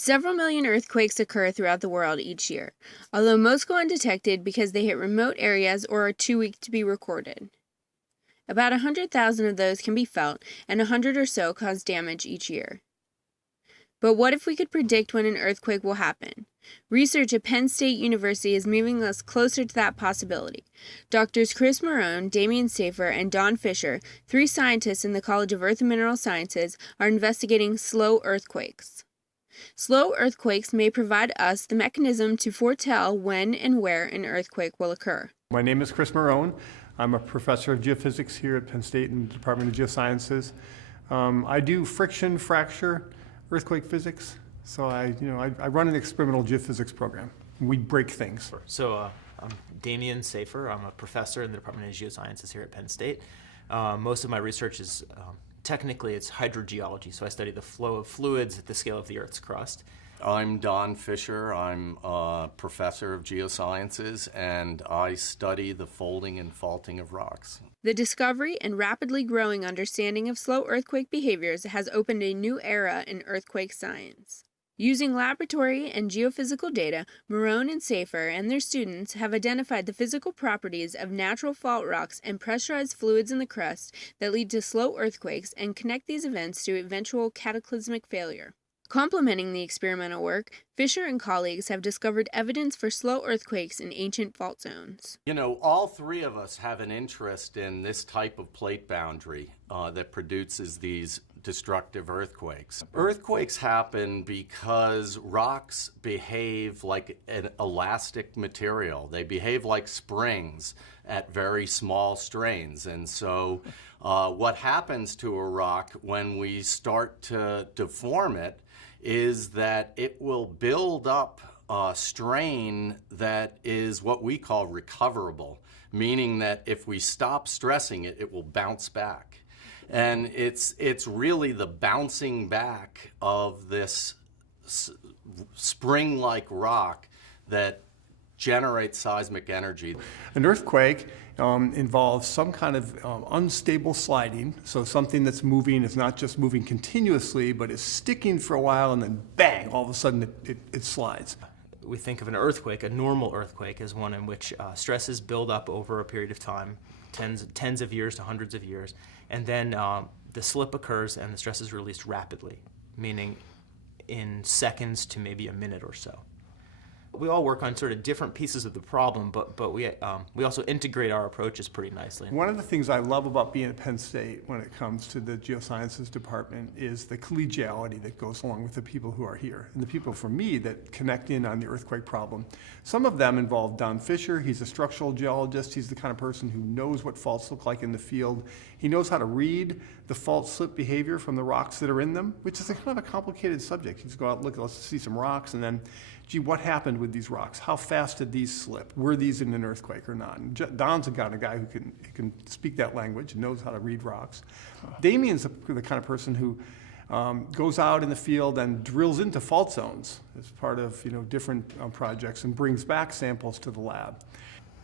Several million earthquakes occur throughout the world each year, although most go undetected because they hit remote areas or are too weak to be recorded. About 100,000 of those can be felt, and 100 or so cause damage each year. But what if we could predict when an earthquake will happen? Research at Penn State University is moving us closer to that possibility. Doctors Chris Marone, Demian Saffer, and Don Fisher, three scientists in the College of Earth and Mineral Sciences, are investigating slow earthquakes. Slow earthquakes may provide us the mechanism to foretell when and where an earthquake will occur. My name is Chris Marone. I'm a professor of geophysics here at Penn State in the Department of Geosciences. I do friction fracture earthquake physics. So I run an experimental geophysics program. We break things. So I'm Demian Saffer. I'm a professor in the Department of Geosciences here at Penn State. Most of my research is technically it's hydrogeology, so I study the flow of fluids at the scale of the Earth's crust. I'm Don Fisher. I'm a professor of geosciences, and I study the folding and faulting of rocks. The discovery and rapidly growing understanding of slow earthquake behaviors has opened a new era in earthquake science. Using laboratory and geophysical data, Marone and Saffer and their students have identified the physical properties of natural fault rocks and pressurized fluids in the crust that lead to slow earthquakes and connect these events to eventual cataclysmic failure. Complementing the experimental work, Fisher and colleagues have discovered evidence for slow earthquakes in ancient fault zones. You know, all three of us have an interest in this type of plate boundary that produces these destructive earthquakes. Earthquakes happen because rocks behave like an elastic material. They behave like springs at very small strains. And so what happens to a rock when we start to deform it is that it will build up strain that is what we call recoverable, meaning that if we stop stressing it, it will bounce back. And it's really the bouncing back of this spring-like rock that generates seismic energy. An earthquake involves some kind of unstable sliding, so something that's moving is not just moving continuously, but is sticking for a while and then bang, all of a sudden it slides. We think of an earthquake, a normal earthquake, as one in which stresses build up over a period of time, tens of years to hundreds of years, and then the slip occurs and the stress is released rapidly, meaning in seconds to maybe a minute or so. We all work on sort of different pieces of the problem, but we also integrate our approaches pretty nicely. One of the things I love about being at Penn State when it comes to the geosciences department is the collegiality that goes along with the people who are here. And the people, for me, that connect in on the earthquake problem. Some of them involve Don Fisher. He's a structural geologist. He's the kind of person who knows what faults look like in the field. He knows how to read the fault slip behavior from the rocks that are in them, which is a kind of a complicated subject. You just go out and look, let's see some rocks, and then gee, what happened with these rocks? How fast did these slip? Were these in an earthquake or not? And Don's a guy who can speak that language and knows how to read rocks. Damian's the kind of person who goes out in the field and drills into fault zones as part of different projects and brings back samples to the lab.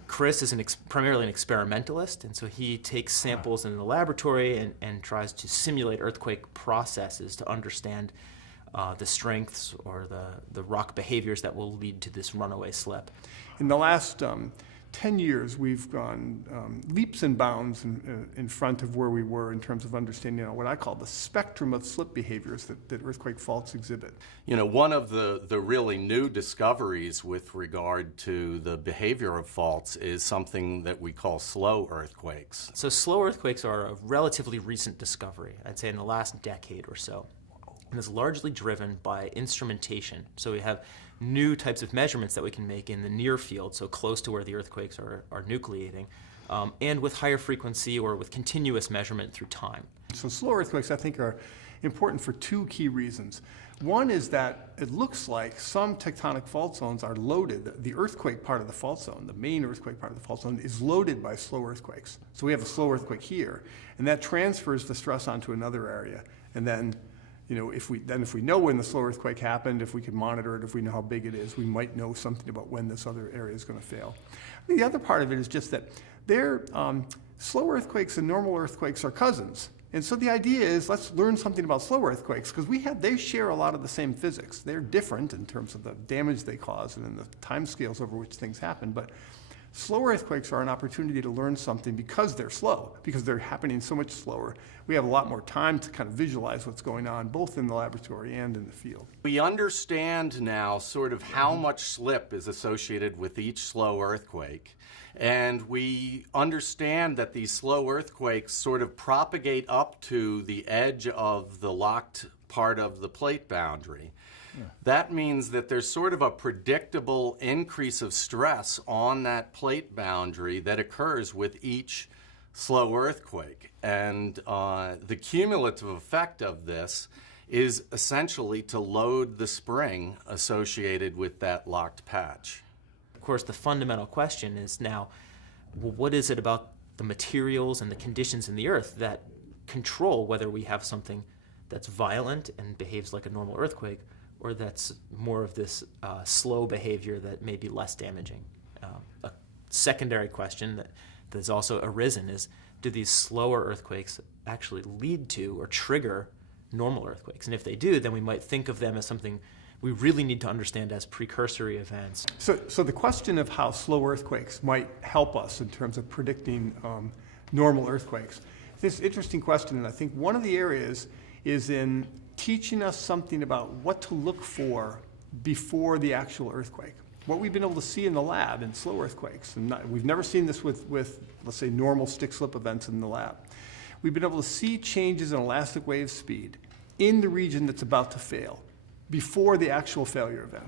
Chris is primarily an experimentalist, and so he takes samples in the laboratory and tries to simulate earthquake processes to understand the strengths or the rock behaviors that will lead to this runaway slip. In the last 10 years, we've gone leaps and bounds in front of where we were in terms of understanding what I call the spectrum of slip behaviors that earthquake faults exhibit. You know, one of the really new discoveries with regard to the behavior of faults is something that we call slow earthquakes. So slow earthquakes are a relatively recent discovery, I'd say in the last decade or so. And is largely driven by instrumentation. So we have new types of measurements that we can make in the near field, so close to where the earthquakes are nucleating, and with higher frequency or with continuous measurement through time. So slow earthquakes, I think, are important for two key reasons. One is that it looks like some tectonic fault zones are loaded. The earthquake part of the fault zone, the main earthquake part of the fault zone, is loaded by slow earthquakes. So we have a slow earthquake here, and that transfers the stress onto another area. And then if we know when the slow earthquake happened, if we can monitor it, if we know how big it is, we might know something about when this other area is going to fail. The other part of it is just that slow earthquakes and normal earthquakes are cousins. And so the idea is, let's learn something about slow earthquakes, because they share a lot of the same physics. They're different in terms of the damage they cause and in the time scales over which things happen. But slow earthquakes are an opportunity to learn something because they're slow, because they're happening so much slower. We have a lot more time to kind of visualize what's going on, both in the laboratory and in the field. We understand now sort of how much slip is associated with each slow earthquake. And we understand that these slow earthquakes sort of propagate up to the edge of the locked part of the plate boundary. Yeah. That means that there's sort of a predictable increase of stress on that plate boundary that occurs with each slow earthquake. And the cumulative effect of this is essentially to load the spring associated with that locked patch. Of course, the fundamental question is now, well, what is it about the materials and the conditions in the earth that control whether we have something that's violent and behaves like a normal earthquake, or that's more of this slow behavior that may be less damaging? A secondary question that's also arisen is, do these slower earthquakes actually lead to or trigger normal earthquakes? And if they do, then we might think of them as something we really need to understand as precursory events. So the question of how slow earthquakes might help us in terms of predicting normal earthquakes, this is an interesting question, and I think one of the areas is in teaching us something about what to look for before the actual earthquake. What we've been able to see in the lab in slow earthquakes, and we've never seen this with, let's say, normal stick-slip events in the lab. We've been able to see changes in elastic wave speed in the region that's about to fail before the actual failure event.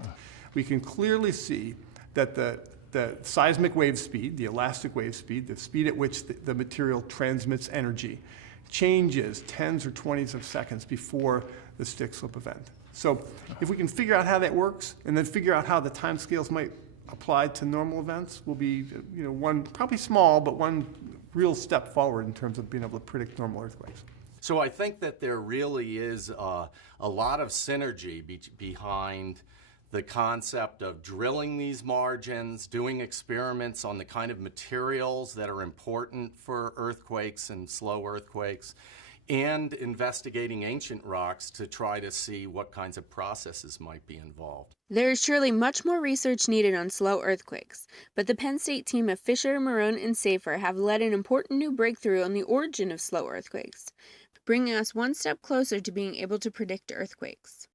We can clearly see that the seismic wave speed, the elastic wave speed, the speed at which the material transmits energy, changes tens or 20s of seconds before the stick-slip event. So if we can figure out how that works and then figure out how the time scales might apply to normal events, will be one probably small, but one real step forward in terms of being able to predict normal earthquakes. So I think that there really is a lot of synergy behind the concept of drilling these margins, doing experiments on the kind of materials that are important for earthquakes and slow earthquakes, and investigating ancient rocks to try to see what kinds of processes might be involved. There is surely much more research needed on slow earthquakes, but the Penn State team of Fisher, Marone, and Saffer have led an important new breakthrough on the origin of slow earthquakes, bringing us one step closer to being able to predict earthquakes.